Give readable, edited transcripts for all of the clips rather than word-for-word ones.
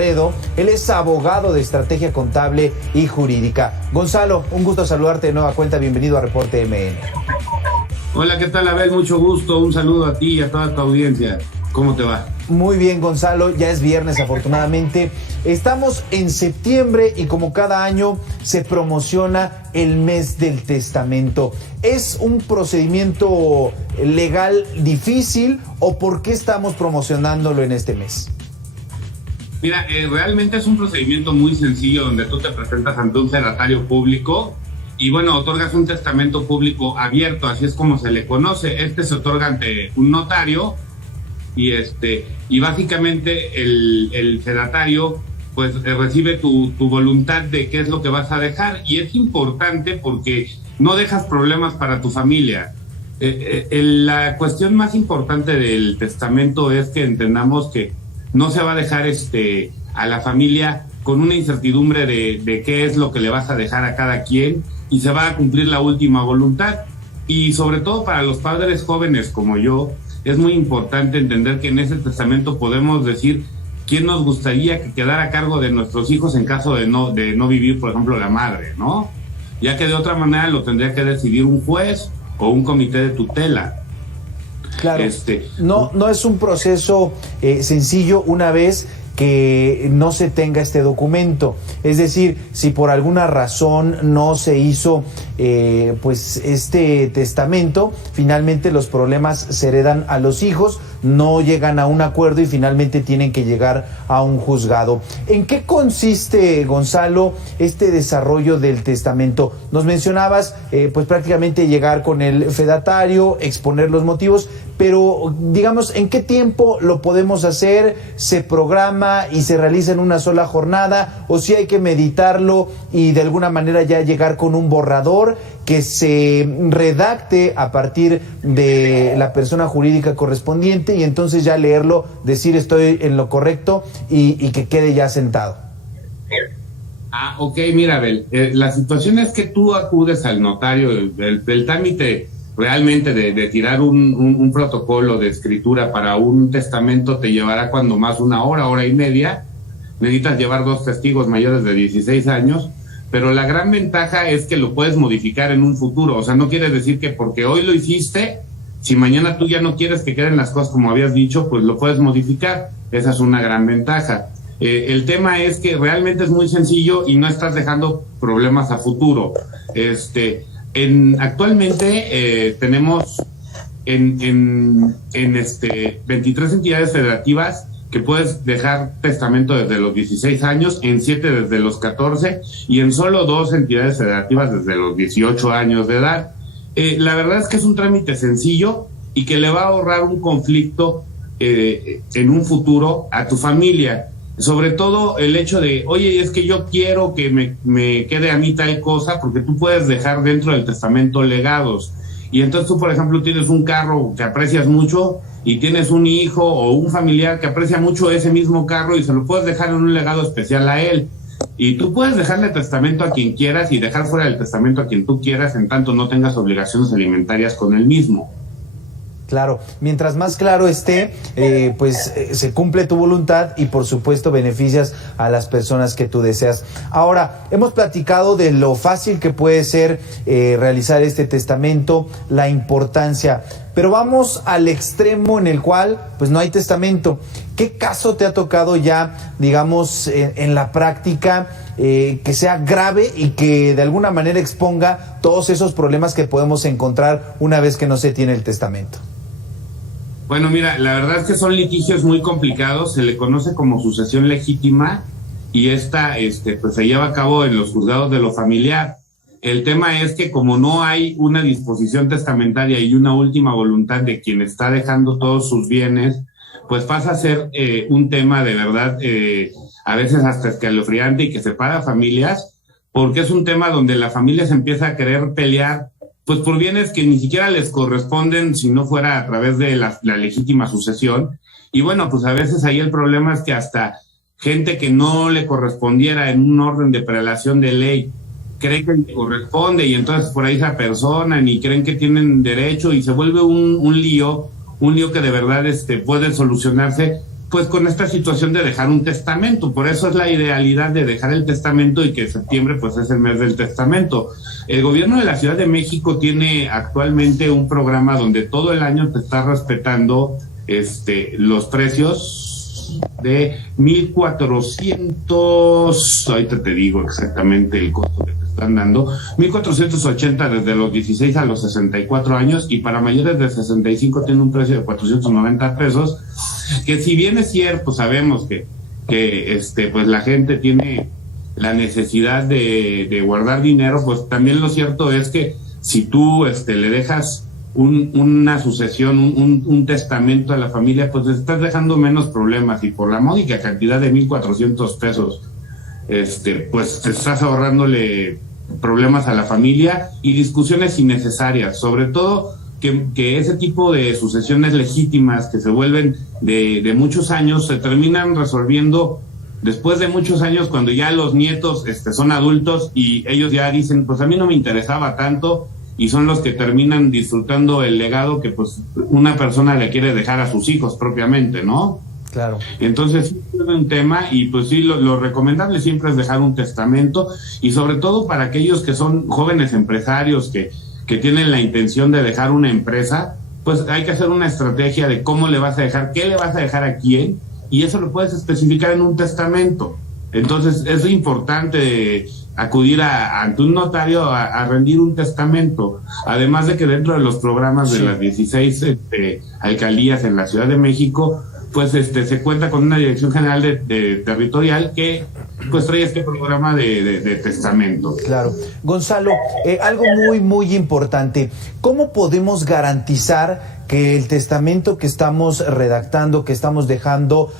Él es abogado de estrategia contable y jurídica. Gonzalo, un gusto saludarte de nueva cuenta. Bienvenido a Reporte MN. Hola, ¿qué tal, Abel? Mucho gusto. Un saludo a ti y a toda tu audiencia. ¿Cómo te va? Muy bien, Gonzalo. Ya es viernes, afortunadamente. Estamos en septiembre y como cada año se promociona el mes del testamento. ¿Es un procedimiento legal difícil o por qué estamos promocionándolo en este mes? Mira, realmente es un procedimiento muy sencillo donde tú te presentas ante un fedatario público y, bueno, otorgas un testamento público abierto, así es como se le conoce. Se otorga ante un notario y básicamente el fedatario pues recibe tu voluntad de qué es lo que vas a dejar, y es importante porque no dejas problemas para tu familia. La cuestión más importante del testamento es que entendamos que no se va a dejar a la familia con una incertidumbre de qué es lo que le vas a dejar a cada quien, y se va a cumplir la última voluntad. Y sobre todo para los padres jóvenes como yo, es muy importante entender que en ese testamento podemos decir quién nos gustaría que quedara a cargo de nuestros hijos en caso de no vivir, por ejemplo, la madre, ¿no? Ya que de otra manera lo tendría que decidir un juez o un comité de tutela. Claro, no es un proceso sencillo una vez que no se tenga este documento. Es decir, si por alguna razón no se hizo pues este testamento, finalmente los problemas se heredan a los hijos, no llegan a un acuerdo y finalmente tienen que llegar a un juzgado. ¿En qué consiste, Gonzalo, este desarrollo del testamento? Nos mencionabas pues prácticamente llegar con el fedatario, exponer los motivos, pero digamos, ¿en qué tiempo lo podemos hacer? ¿Se programa y se realiza en una sola jornada? ¿O si hay que meditarlo y de alguna manera ya llegar con un borrador que se redacte a partir de la persona jurídica correspondiente y entonces ya leerlo, decir estoy en lo correcto y que quede ya sentado? Ok, mira, Abel, la situación es que tú acudes al notario, el trámite realmente de tirar un protocolo de escritura para un testamento te llevará cuando más una hora y media. Necesitas llevar 2 testigos mayores de 16 años, pero la gran ventaja es que lo puedes modificar en un futuro. O sea, no quiere decir que porque hoy lo hiciste, si mañana tú ya no quieres que queden las cosas como habías dicho, pues lo puedes modificar. Esa es una gran ventaja. El tema es que realmente es muy sencillo y no estás dejando problemas a futuro. Actualmente tenemos en 23 entidades federativas que puedes dejar testamento desde los 16 años, en 7 desde los 14 y en solo 2 entidades federativas desde los 18 años de edad. La verdad es que es un trámite sencillo y que le va a ahorrar un conflicto en un futuro a tu familia. Sobre todo el hecho de, oye, es que yo quiero que me quede a mí tal cosa, porque tú puedes dejar dentro del testamento legados. Y entonces tú, por ejemplo, tienes un carro que aprecias mucho y tienes un hijo o un familiar que aprecia mucho ese mismo carro y se lo puedes dejar en un legado especial a él. Y tú puedes dejarle testamento a quien quieras y dejar fuera del testamento a quien tú quieras, en tanto no tengas obligaciones alimentarias con él mismo. Claro, mientras más claro esté, se cumple tu voluntad y por supuesto beneficias a las personas que tú deseas. Ahora, hemos platicado de lo fácil que puede ser realizar este testamento, la importancia, pero vamos al extremo en el cual pues no hay testamento. ¿Qué caso te ha tocado ya, digamos, en la práctica que sea grave y que de alguna manera exponga todos esos problemas que podemos encontrar una vez que no se tiene el testamento? Bueno, mira, la verdad es que son litigios muy complicados, se le conoce como sucesión legítima y pues se lleva a cabo en los juzgados de lo familiar. El tema es que como no hay una disposición testamentaria y una última voluntad de quien está dejando todos sus bienes, pues pasa a ser un tema de verdad a veces hasta escalofriante y que separa familias, porque es un tema donde la familia se empieza a querer pelear pues por bienes que ni siquiera les corresponden si no fuera a través de la legítima sucesión. Y bueno, pues a veces ahí el problema es que hasta gente que no le correspondiera en un orden de prelación de ley cree que le corresponde y entonces por ahí se apersonan y creen que tienen derecho y se vuelve un lío que de verdad puede solucionarse pues con esta situación de dejar un testamento. Por eso es la idealidad de dejar el testamento y que septiembre pues es el mes del testamento. El gobierno de la Ciudad de México tiene actualmente un programa donde todo el año te está respetando los precios de 1,400, ahorita te digo exactamente el costo que te están dando, 1,480 desde los 16 a los 64 años, y para mayores de 65 tiene un precio de 490 pesos, que si bien es cierto, sabemos que pues la gente tiene la necesidad de guardar dinero, pues también lo cierto es que si tú le dejas una sucesión, un testamento a la familia, pues estás dejando menos problemas, y por la módica cantidad de 1,400 pesos, pues te estás ahorrándole problemas a la familia y discusiones innecesarias, sobre todo que ese tipo de sucesiones legítimas que se vuelven de muchos años se terminan resolviendo después de muchos años, cuando ya los nietos son adultos y ellos ya dicen, pues a mí no me interesaba tanto, y son los que terminan disfrutando el legado que pues una persona le quiere dejar a sus hijos propiamente, ¿no? Claro. Entonces, es un tema, y pues sí, lo recomendable siempre es dejar un testamento, y sobre todo para aquellos que son jóvenes empresarios que tienen la intención de dejar una empresa, pues hay que hacer una estrategia de cómo le vas a dejar, qué le vas a dejar a quién, y eso lo puedes especificar en un testamento. Entonces, es importante acudir ante un notario a rendir un testamento, además de que dentro de los programas de las 16 alcaldías en la Ciudad de México, pues se cuenta con una dirección general de territorial que pues trae este programa de testamento. Claro. Gonzalo, algo muy, muy importante. ¿Cómo podemos garantizar que el testamento que estamos redactando, que estamos dejando,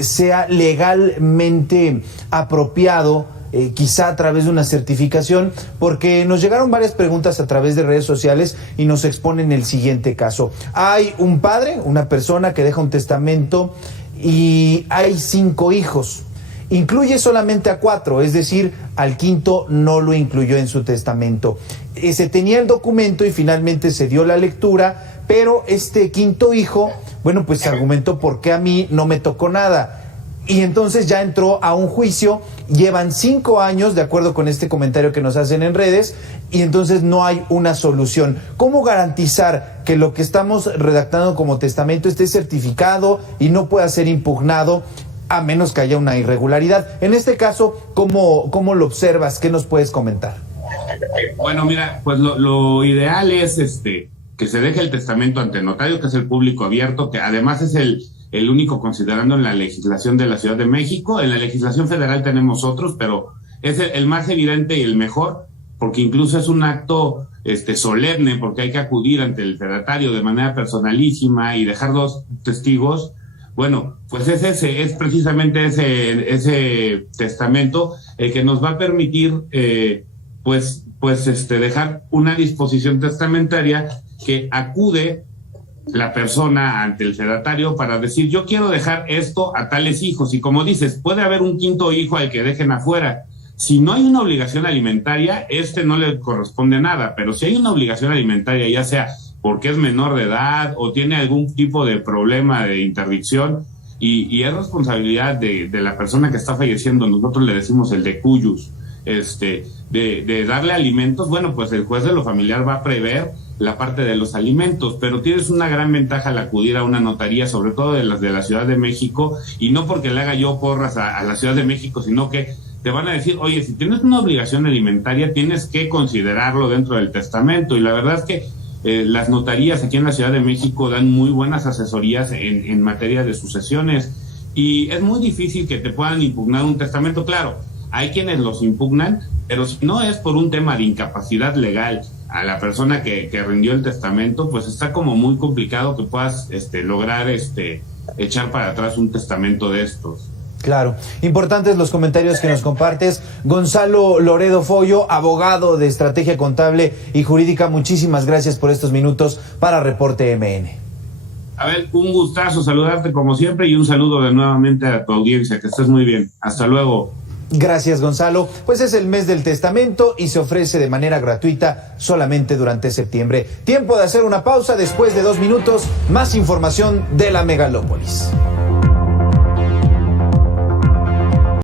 sea legalmente apropiado, quizá a través de una certificación? Porque nos llegaron varias preguntas a través de redes sociales y nos exponen el siguiente caso. Hay un padre, una persona que deja un testamento y hay 5 hijos. Incluye solamente a 4, es decir, al quinto no lo incluyó en su testamento. Se tenía el documento y finalmente se dio la lectura, pero este quinto hijo, bueno, pues se argumentó por qué a mí no me tocó nada. Y entonces ya entró a un juicio, llevan 5 años, de acuerdo con este comentario que nos hacen en redes, y entonces no hay una solución. ¿Cómo garantizar que lo que estamos redactando como testamento esté certificado y no pueda ser impugnado, a menos que haya una irregularidad? En este caso, ¿cómo lo observas? ¿Qué nos puedes comentar? Bueno, mira, pues lo ideal es que se deje el testamento ante notario, que es el público abierto, que además es el único considerando en la legislación de la Ciudad de México. En la legislación federal tenemos otros, pero es el más evidente y el mejor, porque incluso es un acto solemne, porque hay que acudir ante el fedatario de manera personalísima y dejar 2 testigos. Bueno, pues es precisamente ese testamento el que nos va a permitir dejar una disposición testamentaria que acude la persona ante el fedatario para decir, yo quiero dejar esto a tales hijos. Y como dices, puede haber un quinto hijo al que dejen afuera. Si no hay una obligación alimentaria, no le corresponde nada, pero si hay una obligación alimentaria, ya sea porque es menor de edad o tiene algún tipo de problema de interdicción, y es responsabilidad de la persona que está falleciendo, nosotros le decimos el de cuyus, de darle alimentos, bueno, pues el juez de lo familiar va a prever la parte de los alimentos, pero tienes una gran ventaja al acudir a una notaría, sobre todo de las de la Ciudad de México, y no porque le haga yo porras a la Ciudad de México, sino que te van a decir, oye, si tienes una obligación alimentaria, tienes que considerarlo dentro del testamento. Y la verdad es que las notarías aquí en la Ciudad de México dan muy buenas asesorías en materia de sucesiones, y es muy difícil que te puedan impugnar un testamento. Claro, hay quienes los impugnan, pero si no es por un tema de incapacidad legal a la persona que rindió el testamento, pues está como muy complicado que puedas lograr echar para atrás un testamento de estos. Claro, importantes los comentarios que nos compartes. Gonzalo Loredo Follo, abogado de estrategia contable y jurídica, muchísimas gracias por estos minutos para Reporte MN. A ver, un gustazo saludarte como siempre, y un saludo de nuevamente a tu audiencia, que estés muy bien. Hasta luego. Gracias, Gonzalo. Pues es el mes del testamento y se ofrece de manera gratuita solamente durante septiembre. Tiempo de hacer una pausa. Después de 2 minutos, más información de la megalópolis.